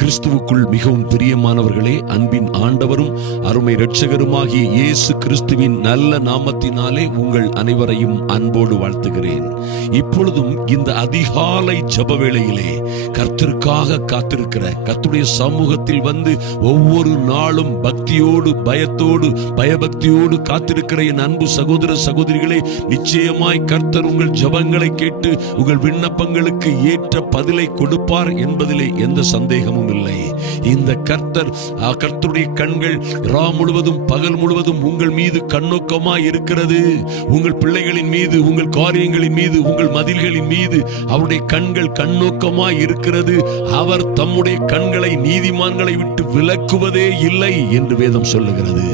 கிறிஸ்துவுக்குள் மிகவும் பிரியமானவர்களே, அன்பின் ஆண்டவரும் அருமை இரட்சகருமாகிய இயேசு கிறிஸ்துவின் நல்ல நாமத்தினாலே உங்கள் அனைவரையும் அன்போடு வாழ்த்துகிறேன். இப்பொழுதும் இந்த அதிகாலை ஜெப வேளையிலே கர்த்தருக்காக காத்திருக்கிற, கர்த்தருடைய சமூகத்தில் வந்து ஒவ்வொரு நாளும் பக்தியோடு பயத்தோடு பயபக்தியோடு காத்திருக்கிற என் அன்பு சகோதர சகோதரிகளே, நிச்சயமாய் கர்த்தர் உங்கள் ஜெபங்களை கேட்டு உங்கள் விண்ணப்பங்களுக்கு ஏற்ற பதிலை கொடுப்பார் என்பதிலே எந்த சந்தேகமும் இல்லை. இந்த கர்த்தருடைய கண்கள் ரா முழுவதும் பகல் முழுவதும் உங்கள் மீது கண்ணோக்கமாய் இருக்கிறது. உங்கள் பிள்ளைகளின் மீது, உங்கள் காரியங்களின் மீது, உங்கள் மதில்களின் மீது அவருடைய கண்கள் கண்ணோக்கமாய் இருக்கிறது. அவர் தம்முடைய கண்களை நீதிமான்களை விட்டு விலக்குவதே இல்லை என்று வேதம் சொல்லுகிறது.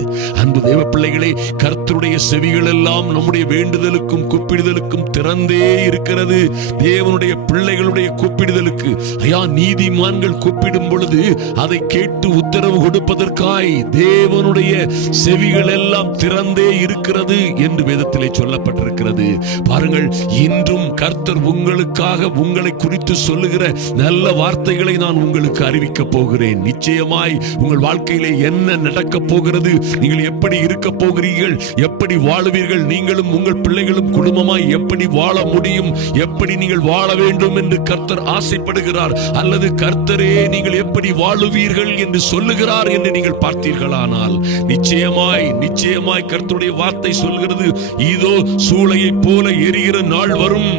அன்பு தேவ பிள்ளைகளே, கர்த்தருடைய செவிகள் எல்லாம் நம்முடைய வேண்டுதலுக்கும் கூப்பிடுதலுக்கும் திறந்தே இருக்கிறது. தேவனுடைய பிள்ளைகளுடைய கூப்பிடுதலுக்கு, ஐயா, நீதிமான்கள் கூப்பிடும் பொழுது அதை கேட்டு உத்தரவு கொடுப்பதற்காய் தேவனுடைய செவிகள் எல்லாம் திறந்தே இருக்கிறது என்று வேதத்திலே சொல்லப்பட்டிருக்கிறது. பாருங்கள், இன்றும் கர்த்தர் உங்களுக்காக உங்களை குறித்து சொல்லுகிற நல்ல வார்த்தைகளை நான் உங்களுக்கு அறிவிக்க போகிறேன். நிச்சயமாய் உங்கள் வாழ்க்கையிலே என்ன நடக்க போகிறது, நீங்கள் எப்படி இருக்க போகிறீர்கள், எப்படி வாழுவீர்கள், நீங்களும் உங்கள் பிள்ளைகளும் குடும்பமாய் எப்படி வாழ முடியும், எப்படி நீங்கள் வாழ வேண்டும் என்று கர்த்தர் ஆசைப்படுகிறார், அல்லது கர்த்தரே நீங்கள் எப்படி வாழுவீர்கள் என்று சொல்லுகிறார் என்று நீங்கள் பார்த்தீர்களானால் நிச்சயமாய் கர்த்தருடைய வார்த்தை சொல்கிறது, இதோ சூளையை போல எரிகிற நாள் வரும்.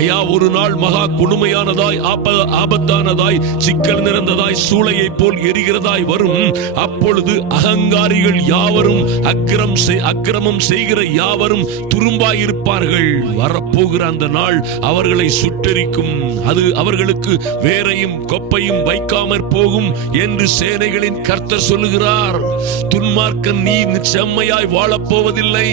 ஐயா, ஒரு நாள் மகா கொடுமையானதாய், ஆபத்தானதாய், சிக்கல் நிறைந்ததாய், சூளையை போல் எரிகிறதாய் வரும். அப்பொழுது அகங்காரிகள் யாவரும், அக்கிரமம் செய்கிற யாவரும் துரும்பாயிருப்பார்கள். வரப்போகிற அந்த நாள் அவர்களை சுட்டெரிக்கும். அது அவர்களுக்கு வேரையும் கொப்பையும் வைக்காமற் போகும் என்று சேனைகளின் கர்த்தர் சொல்லுகிறார். துன்மார்க்கன் நீ செம்மையாய் வாழப்போவதில்லை.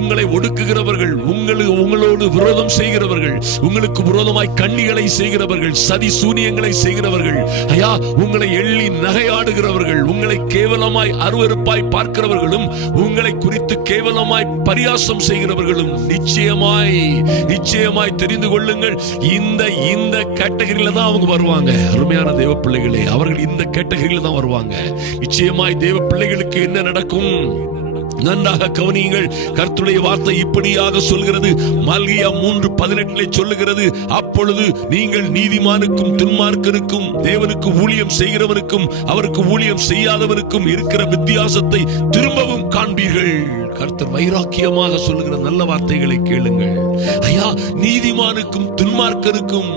உங்களை ஒடுக்குகிறவர்கள், உங்களோடு விரோதம் செய்கிறவர்கள், உங்களுக்கு விரோதமாய் கண்ணிகளை செய்கிறவர்கள், சதி சூனியங்களை செய்கிறவர்கள், ஐயா, உங்களை எள்ளி நகையாடுகிறவர்கள், உங்களை கேவலமாய் அருவருப்பாய் பார்க்கிறவர்களும், உங்களை குறித்து கேவலமாய் பரியாசம் செய்கிறவர்களும் நிச்சயமாய் தெரிந்து கொள்ளுங்கள், இந்த கேட்டகரியில தான் அவங்க வருவாங்க. அருமையான தேவ பிள்ளைகளே, அவர்கள் இந்த கேட்டகரியில தான் வருவாங்க. நிச்சயமாய் தேவ பிள்ளைகளுக்கு என்ன நடக்கும்? நன்றாக கவனியுங்கள். கர்த்தருடைய வார்த்தை இப்படியாக சொல்கிறது. மல்கியா 3:18 சொல்லுகிறது, அப்பொழுது நீங்கள் நீதிமானுக்கும் துன்மார்க்கனுக்கும், தேவனுக்கு ஊழியம் செய்கிறவனுக்கும் அவருக்கு ஊழியம் செய்யாதவனுக்கும் இருக்கிற வித்தியாசத்தை திரும்பவும் காண்பீர்கள். கர்த்தர் வைராக்கியமாக சொல்லுகிற நல்ல வார்த்தைகளை கேளுங்கள். ஐயா, நீதிமானுக்கும் துன்மார்க்கனுக்கும்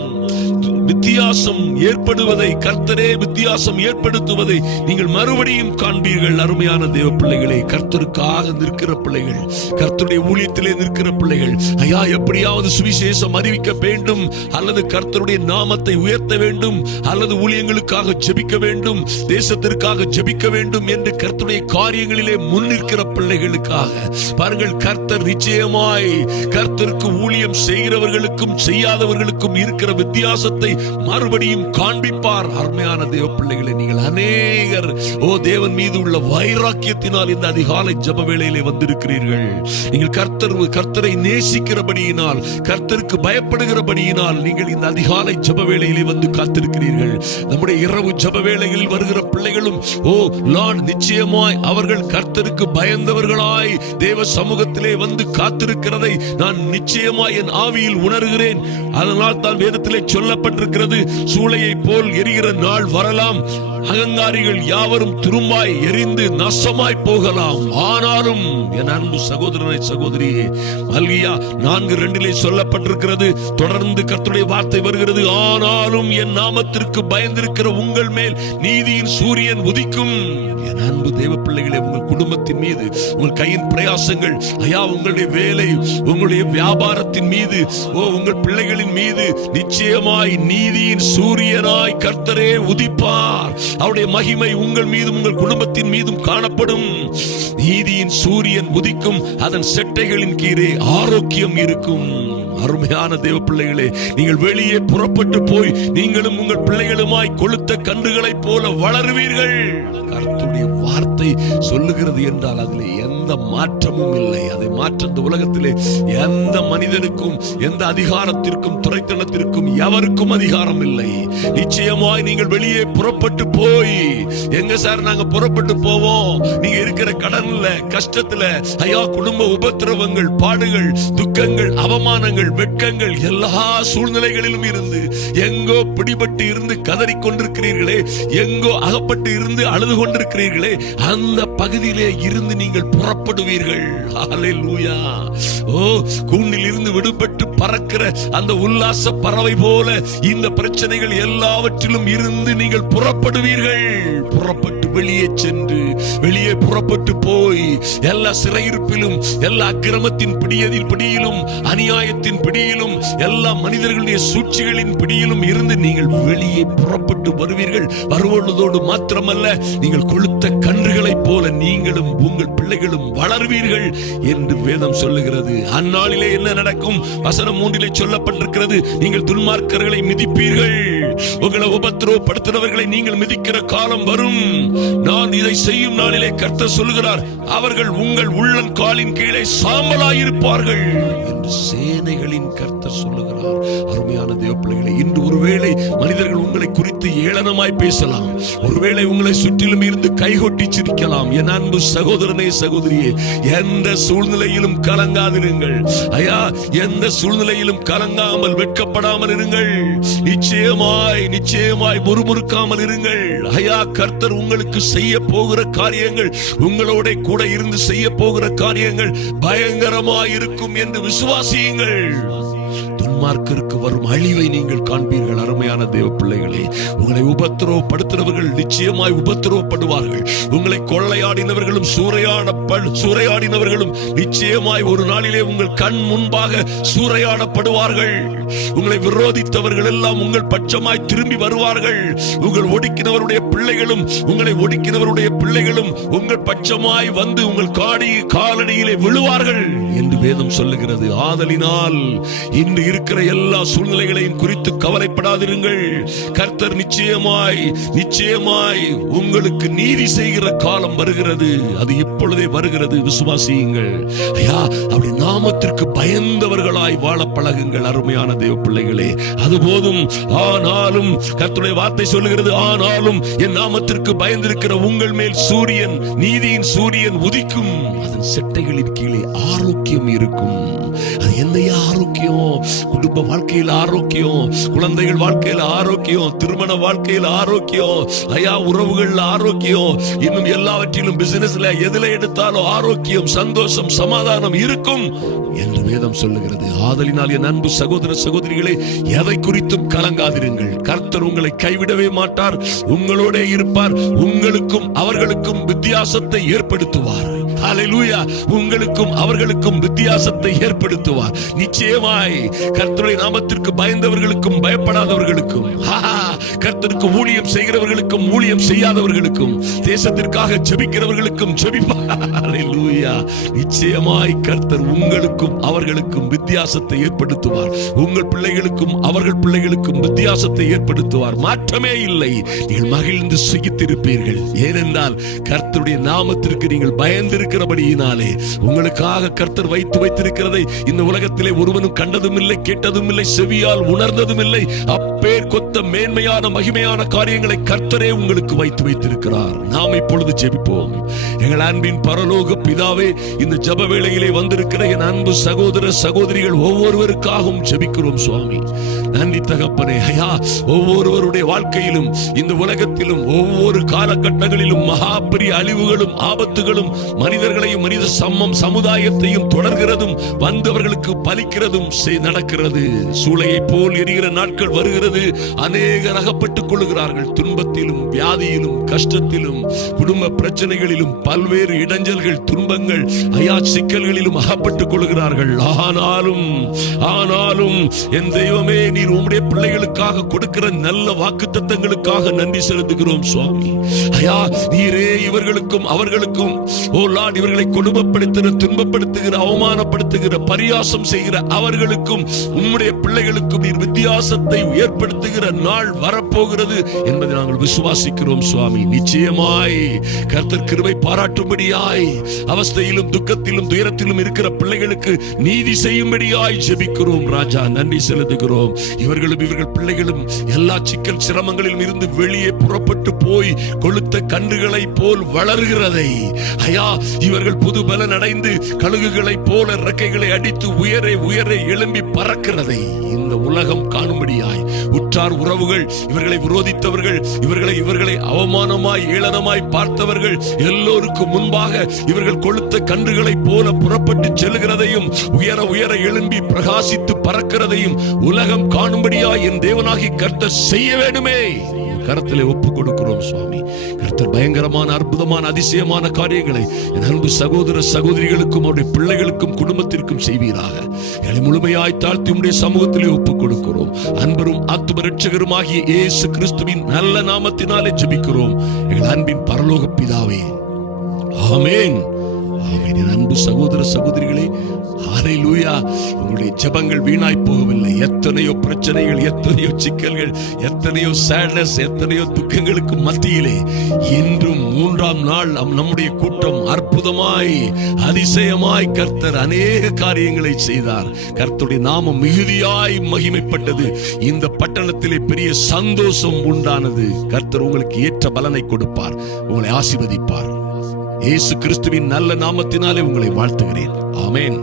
வித்தியாசம் ஏற்படுவதை, கர்த்தரே வித்தியாசம் ஏற்படுத்துவதை நீங்கள் மறுபடியும் காண்பீர்கள். அருமையான தேவ பிள்ளைகளே, கர்த்தருக்காக நிற்கிற பிள்ளைகள், கர்த்தருடைய ஊழியத்திலே நிற்கிற பிள்ளைகள், ஐயா, எப்படியாவது சுவிசேஷம் அறிவிக்க வேண்டும், அல்லது கர்த்தருடைய நாமத்தை உயர்த்த வேண்டும், அல்லது ஊழியங்களுக்காக ஜெபிக்க வேண்டும், தேசத்திற்காக ஜெபிக்க வேண்டும் என்று கர்த்தருடைய காரியங்களிலே முன்னிற்கிற பிள்ளைகளுக்காக பாருங்கள், கர்த்தர் நிச்சயமாய் கர்த்தருக்கு ஊழியம் செய்கிறவர்களுக்கும் செய்யாதவர்களுக்கும் இருக்கிற வித்தியாசத்தை மறுபடியும் காண்பிப்பார். அருமையான தேவ பிள்ளைகளை, நீங்கள் அநேகர் தேவன் மீது உள்ள வைராக்கியத்தினால் இந்த அதிகாலை ஜெப வேளையிலே வந்திருக்கிறீர்கள். நீங்கள் கர்த்தரை நேசிக்கிறபடியினால், கர்த்தருக்கு பயப்படுகிறபடியினால் நீங்கள் இந்த அதிகாலை ஜெப வேளையிலே வந்து காத்திருக்கிறீர்கள். நம்முடைய இரவு ஜெப வேளைகளில் வருகிற பிள்ளைகளும் நிச்சயமாய் அவர்கள் கர்த்தருக்கு பயந்தவர்களாய் தேவ சமூகத்திலே வந்து காத்திருக்கிறதை நான் நிச்சயமாய் என் ஆவியில் உணர்கிறேன். அதனால் தான் வேதத்திலே சொல்லப்பட்டிருக்கிறது, சூளையை போல் எரிகிற நாள் வரலாம், அகங்காரிகள் யாவரும் துரும்பாய் எரிந்து நாசமாய் போகலாம். ஆனாலும் என் அன்பு சகோதரனை சகோதரியே, மல்கியா 4:2 சொல்லப்பட்டிருக்கிறது, தொடர்ந்து கர்த்தருடைய வார்த்தை வருகிறது, ஆனாலும் என் நாமத்திற்கு பயந்திருக்கிற உங்கள் மேல் நீதியின் சூரியன் உதிக்கும். என் அன்பு தேவ பிள்ளைகளே, உங்கள் குடும்பத்தின் மீது, உங்கள் கையின் பிரயாசங்கள், ஐயா, உங்களுடைய வேலை, உங்களுடைய வியாபாரத்தின் மீது, உங்கள் பிள்ளைகளின் மீது நிச்சயமாய் நீதியின் சூரியனாய் கர்த்தரே உதிப்பார். அவருடைய மகிமை உங்கள் மீதும் உங்கள் குடும்பத்தின் மீதும் காணப்படும். நீதியின் சூரியன் உதிக்கும், அதன் செட்டைகளின் கீழே ஆரோக்கியம் இருக்கும். அருமையான தேவ பிள்ளைகளே, நீங்கள் வெளியே புறப்பட்டு போய் நீங்களும் உங்கள் பிள்ளைகளுமாய் கொழுத்த கன்றுகளைப் போல வளருவீர்கள். கர்த்தருடைய வார்த்தை சொல்லுகிறது என்றால் அதிலே எந்த எந்த மாற்றமும் இல்லை. அதை மாற்ற இந்த உலகத்திலே எந்த மனிதனுக்கும் எந்த அதிகாரத்திற்கும் துரைத்தனத்திற்கும் எவருக்கும் அதிகாரம் இல்லை. நிச்சயமாய் நீங்கள் வெளியே புறப்பட்டு போய், எங்க சார் நாங்க புறப்பட்டு போவோம்? நீங்க இருக்கிற கடன்ல, கஷ்டத்துல, ஐயா குடும்ப உபத்திரவங்கள், பாடுகள், துக்கங்கள், அவமானங்கள், வெட்கங்கள், எல்லா சூழ்நிலைகளிலும் இருந்து எங்கோ பிடிபட்டு இருந்து கதறி கொண்டிருக்கிறீர்களே, எங்கோ அகப்பட்டு இருந்து அழுது கொண்டிருக்கிறீர்களே, அந்த பகுதியிலே இருந்து நீங்கள் புறப்படுவீர்கள். ஹல்லேலூயா. ஓ, கூண்டில் இருந்து விடுபட்டு பறக்கிற அந்த உல்லாச பறவை போல இந்த பிரச்சனைகள் எல்லாவற்றிலும் இருந்து நீங்கள் புறப்படுவீர்கள். புறப்பட்டு வெளியே சென்று, வெளியே புறப்பட்டு போய், எல்லா சிறையிருப்பிலும், எல்லா அக்கிரமத்தின் பிடியிலும், அநியாயத்தின் பிடியிலும், எல்லா மனிதர்களுடைய சூழ்ச்சிகளின் பிடியிலும் இருந்து நீங்கள் வெளியே புறப்பட்டு வருவீர்கள். வருவதோடு மாத்திரமல்ல, நீங்கள் கொளுத்த கன்றுகளைப் போல நீங்களும் உங்கள் பிள்ளைகளும் வளர்வீர்கள் என்று வேதம் சொல்லுகிறது. அந்நாளிலே என்ன நடக்கும்? வசனம் 3 சொல்லப்பட்டிருக்கிறது, நீங்கள் துன்மார்க்கர்களை மிதிப்பீர்கள், உங்களை உபத்திரவப்படுத்துகிறவர்களை நீங்கள் மிதிக்கிற காலம் வரும். நான் இதை செய்யும் நாளிலே கர்த்தர் சொல்லுகிறார், அவர்கள் உங்கள் உள்ளங்காலின் கீழே சாம்பலாயிருப்பார்கள் என்று சேனைகளின் கர்த்தர் சொல்லுகிறார். அருமையான தேவ பிள்ளைகளே, இன்று ஒருவேளை மனிதர்கள் உங்களை குறித்து ஏளனமாய் பேசலாம், ஒருவேளை உங்களை சுற்றிலும் இருந்து கைகொட்டி சிரிக்கலாம். என் அன்பு சகோதரனே, சகோதரியே, எந்த சூழ்நிலையிலும் கலங்காதிருங்கள். ஐயா, எந்த சூழ்நிலையிலும் கலங்காமல், வெட்கப்படாமல் இருங்கள். நிச்சயமாய் முறுமுறுக்காமல் இருங்கள். ஐயா, கர்த்தர் உங்களுக்கு செய்ய போகிற காரியங்கள், உங்களோட கூட இருந்து செய்ய போகிற காரியங்கள் பயங்கரமாய் இருக்கும் என்று விசுவாசியுங்கள். துன்மார்க்கருக்கு வரும் அழிவை நீங்கள் காண்பீர்கள். அருமையான தேவ பிள்ளைகளே, உங்களை உபத்திரவப்படுத்துறவர்கள் நிச்சயமாய் உபத்திரவப்படுவார்கள். உங்களை கொள்ளையாடினவர்களும் சூறையாடினவர்களும் நிச்சயமாய் ஒரு நாளிலே உங்கள் கண் முன்பாக சூறையாடப்படுவார்கள். உங்களை விரோதித்தவர்கள் எல்லாம் உங்கள் பட்சமாய் திரும்பி வருவார்கள். உங்கள் ஒடுக்கினவருடைய பிள்ளைகளும், உங்களை ஒடுக்கினவருடைய பிள்ளைகளும் உங்கள் பட்சமாய் வந்து உங்கள் காலடியிலே விழுவார்கள் என்று வேதம் சொல்லுகிறது. ஆதலினால் இன்று இருக்கிற எல்லா சூழ்நிலைகளையும் குறித்து கவலைப்படாதிருங்கள். கர்த்தர் நிச்சயமாய் உங்களுக்கு நீதி செய்கிற காலம் வருகிறது. அது இப்பொழுதே வருகிறது. விசுவாசியுங்கள். ஐயா, அப்படி நாமத்திற்கு பயந்தவர்களாய் வாழ பழகுங்கள். அருமையான தேவ பிள்ளைகளே, அது போதும். ஆனாலும் கர்த்தருடைய வார்த்தை சொல்லுகிறது, ஆனாலும் என் நாமத்திற்கு பயந்திருக்கிற உங்கள் மேல் சூரியன், நீதியின் சூரியன் உதிக்கும். அதன் செட்டைகளின் கீழே ஆரோக்கியம் இருக்கும். அது என்னையா ஆரோக்கியம்? குடும்ப வாழ்க்கையில் ஆரோக்கியம், குழந்தைகள் வாழ்க்கையில் ஆரோக்கியம், திருமண வாழ்க்கையில் ஆரோக்கியம், ஐயா உறவுகள் ஆரோக்கியம், இன்னும் எல்லாவற்றிலும் பிசினஸ்ல எதில எடுத்தாலும் ஆரோக்கியம், சந்தோஷம், சமாதானம் இருக்கும் என்று வேதம் சொல்லுகிறது. ஆதலினால் என் அன்பு சகோதர சகோதரிகளே, எதை குறித்தும் கலங்காதிருங்கள். கர்த்தர் உங்களை கைவிடவே மாட்டார், உங்களோட இருப்பார். உங்களுக்கும் அவர்களுக்கும் வித்தியாசத்தை ஏற்படுத்துவார். ஹல்லேலூயா. உங்களுக்கும் அவர்களுக்கும் வித்தியாசத்தை ஏற்படுத்துவார். நிச்சயமாய் கர்த்தருடைய நாமத்திற்கு பயந்தவர்களுக்கும் பயப்படாதவர்களுக்கும், கர்த்தருக்கு ஊழியம் செய்கிறவர்களுக்கும் ஊழியம் செய்யாதவர்களுக்கும், தேசத்திற்காக ஜெபிக்கிறவர்களுக்கும் ஹல்லேலூயா. நிச்சயமாய் கர்த்தர் உங்களுக்கும் அவர்களுக்கும் வித்தியாசத்தை ஏற்படுத்துவார். உங்கள் பிள்ளைகளுக்கும் அவர்கள் பிள்ளைகளுக்கும் வித்தியாசத்தை ஏற்படுத்துவார். மாற்றமே இல்லை. நீங்கள் மகிழ்ந்து சுகித்திருப்பீர்கள். ஏனென்றால் கர்த்தருடைய நாமத்திற்கு நீங்கள் பயந்திருக்கிறபடியினாலே உங்களுக்காக கர்த்தர் வைத்திருக்கிறதை இந்த உலகத்திலே ஒருவனும் கண்டதும் இல்லை, கேட்டதும் இல்லை, செவியால் உணர்ந்ததும் இல்லை. அப்பேர் கொத்த மேன்மையான மகிமையான காரியங்களை கர்த்தரே உங்களுக்கு வைத்திருக்கிறார். நாம் இப்பொழுது ஜெபிப்போம். எங்கள் அன்பின் பரலோக பிதாவே, இந்த ஜெப வேளையிலே வந்திருக்கிற என் அன்பு சகோதர சகோதரிகள் ஒவ்வொருவருக்காகவும் ஜெபிக்கிறோம் சுவாமி. நன்றி தகப்பனே. ஐயா, ஒவ்வொருவருடைய வாழ்க்கையிலும் இந்த உலகத்திலும் ஒவ்வொரு காலகட்டங்களிலும் மகா பெரிய அழிவுகளும் ஆபத்துகளும் மனிதர்களையும் மனித சமுதாயத்தையும் தொடர்கிறதும் வந்தவர்களுக்கு பலிக்கிறதும் நடக்கிறது. சூளையை போல் எரிகிற நாட்கள் வருகிறது. அநேகர் அகப்பட்டுக் கொள்ளுகிறார்கள். துன்பத்திலும் வியாதியிலும் கஷ்டத்திலும் குடும்ப பிரச்சனைகளிலும் பல்வேறு இடைஞ்சல்கள், துன்பங்கள், ஐயா சிக்கல்களிலும் அகப்பட்டுக் கொள்ளுகிறார்கள். ஆனாலும் என் தெய்வமே, நீர் உம்முடைய பிள்ளைகளுக்காக கொடுக்கிற நல்ல வாக்குத்தத்தங்களுக்காக நன்றி செலுத்துகிறோம் சுவாமி. ஐயா, நீரே இவர்களுக்கும் அவர்களுக்கும், ஓ லார்ட், இவர்களை கொடுமைப்படுத்துகிற, துன்பப்படுத்துகிற, அவமானப்படுத்துகிற, பரியாசம் செய்கிற அவர்களுக்கும் உம்முடைய பிள்ளைகளுக்கும் நீர் வித்தியாசத்தை ஏற்படுத்துகிற நாள் வரப்போகிறது. போகிறது என்பதை நாங்கள் விசுவாசிக்கிறோம் சுவாமி. நிச்சயமாய் கர்த்தர் கிருபை பாராட்டும்படியாய், அவஸ்தையிலும் துக்கத்திலும் துயரத்திலும் இருக்கிற பிள்ளைகளுக்கு நீதி செய்யும்படியாய் ஜெபிக்கிறோம் ராஜா. நன்றி செலுத்துகிறோம். இவர்களும் இவர்கள் பிள்ளைகளும் எல்லா சிக்கல் சிரமங்களிலும் இருந்து வெளியே புறப்பட்டு போய் கொளுத்த கன்றுகளை போல் வளர்கிறதை, ஐயா இவர்கள் புது பலன் அடைந்து கழுகுகளை போல இறக்கைகளை அடித்து உயரே உயரே எழும்பி பறக்கிறதை இந்த உலகம் காணும்படியாய், உற்றார் உறவுகள், இவர்களை விரோதித்தவர்கள், இவர்களை அவமானமாய் ஏளனமாய் பார்த்தவர்கள் எல்லோருக்கும் முன்பாக இவர்கள் கொளுத்த கன்றுகளை போல புறப்பட்டு செல்லுகிறதையும் உயர உயர எழும்பி பிரகாசித்து பறக்கிறதையும் உலகம் காணும்படியாய் என் தேவனாகி கர்த்தர் செய்ய வேண்டுமே. கரத்திலே ஒப்பு கொடுக்கிறோம் சுவாமி. கர்த்தர் பயங்கரமான அற்புதமான அதிசயமான காரியங்களை என் அன்பு சகோதர சகோதரிகளுக்கும் அவருடைய பிள்ளைகளுக்கும் குடும்பத்திற்கும் செய்வீராக. எங்களை முழுமையாய் தாழ்த்தி உம்முடைய சமூகத்திலே ஒப்பு கொடுக்கிறோம். அன்பரும் ஆத்தும இரட்சகருமாகிய இயேசு கிறிஸ்துவின் நல்ல நாமத்தினாலே ஜெபிக்கிறோம் எங்கள் அன்பின் பரலோக பிதாவே, ஆமென். ஆமென். என் அன்பு சகோதர சகோதரிகளே, ஹல்லேலூயா. உங்களுடைய ஜெபங்கள் வீணாய் போகவில்லை. எத்தனையோ பிரச்சனைகள், எத்தனையோ சிக்கல்கள், எத்தனையோ சேட்னஸ், எத்தனையோ துக்கங்களுக்கு மத்தியிலே இன்றும் 3ஆம் நாள் நம்முடைய கூட்டம் அற்புதமாய் அதிசயமாய் கர்த்தர் அநேக காரியங்களை செய்தார். கர்த்தருடைய நாமம் மிகுதியாய் மகிமைப்பட்டது. இந்த பட்டணத்திலே பெரிய சந்தோஷம் உண்டானது. கர்த்தர் உங்களுக்கு ஏற்ற பலனை கொடுப்பார், உங்களை ஆசீர்வதிப்பார். இயேசு கிறிஸ்துவின் நல்ல நாமத்தினாலே உங்களை வாழ்த்துகிறேன். ஆமென்.